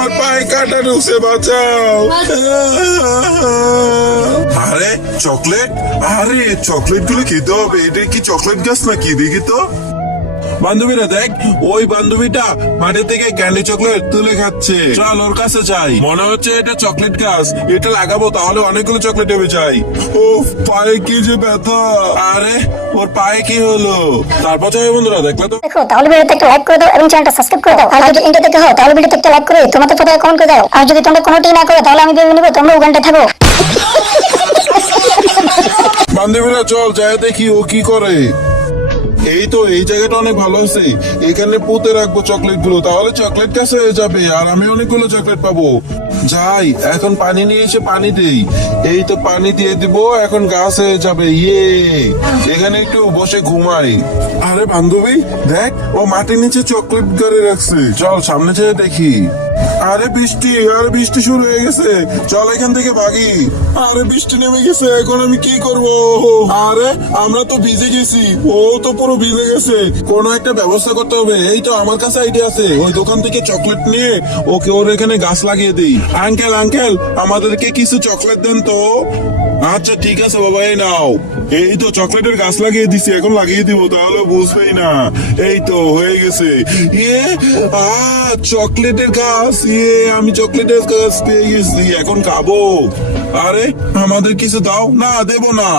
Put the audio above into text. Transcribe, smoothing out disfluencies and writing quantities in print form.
আমার পায়ে কাটা ঢুকছে, বাঁচাও। আরে চকলেট, আরে চকলেট গুলো খেতে হবে। এটা কি চকলেট গাছ নাকি? দেখি তো। বান্ধবীরা দেখ, ওই বান্ধবীটা মাটি থেকে ক্যান্ডি চকলেট তুলে খাচ্ছে। চল ওর কাছে যাই, মনে হচ্ছে এটা চকলেট গাছ। এটা লাগাবো, তাহলে অনেকগুলো চকলেট হবে। যাই। ও পায়ে কি যে ব্যথা। আরে ওর পায়ে কি হলো? তারপর যাই বন্ধুরা, দেখলে তো। দেখো, তাহলে ভিডিওতে একটা লাইক করে দাও এবং চ্যানেলটা সাবস্ক্রাইব করে দাও। আর যদি ইন্টারনেটে দেখতে হয় তাহলে ভিডিওতে একটা লাইক করে তোমাদের ফটো কমেন্ট করে দাও। আর যদি তোমরা কোনোটাই না করো তাহলে আমি ভেবে নিব তোমরা উগান্ডায় থাকো। বান্ধবীরা চল যাই দেখি ও কি করে। এই তো, এই জায়গাটা অনেক ভালো আছে। এখানে পুঁতে রাখবো চকলেট গুলো, তাহলে চকলেট গাছ হয়ে যাবে আর আমি অনেকগুলো চকলেট পাবো। যাই, এখন পানি নিয়ে এসে পানি দেই। এই তো পানি দিয়ে দিব, এখন গাছ হয়ে যাবে। ইয়ে, এখানে একটু বসে ঘুমাই। আরে বান্ধবী দেখ, ও মাটির নিচে চকলেট গাড়ি রাখছে। চল সামনে যেয়ে দেখি। আরে বৃষ্টি, আরে বৃষ্টি শুরু হয়ে গেছে। চল এখান থেকে ভাগি। আরে বৃষ্টি নেমে গেছে, এখন আমি কি করব? আরে আমরা তো ভিজে গেছি, ও তো পুরো ভিজে গেছে। কোনো একটা ব্যবস্থা করতে হবে। এই তো আমার কাছে আইডিয়া আছে, ওই দোকান থেকে চকলেট নিয়ে ওকে ওর এখানে গাছ লাগিয়ে দিই। আঙ্কেল আঙ্কেল, আমাদেরকে কিছু চকলেট দেন তো। আচ্ছা ঠিক আছে বাবা, এই নাও। এই তো চকলেটের গাছ লাগিয়ে দিছি, এখন লাগিয়ে দিব, তাহলে বুঝবেই না। এই তো হয়ে গেছে। ইয়ে, চকলেটের গাছ। ইয়ে, আমি চকলেটের গাছ পেয়ে গেছি, এখন খাবো। আরে আমাদের কিছু দাও। না, দেবো না।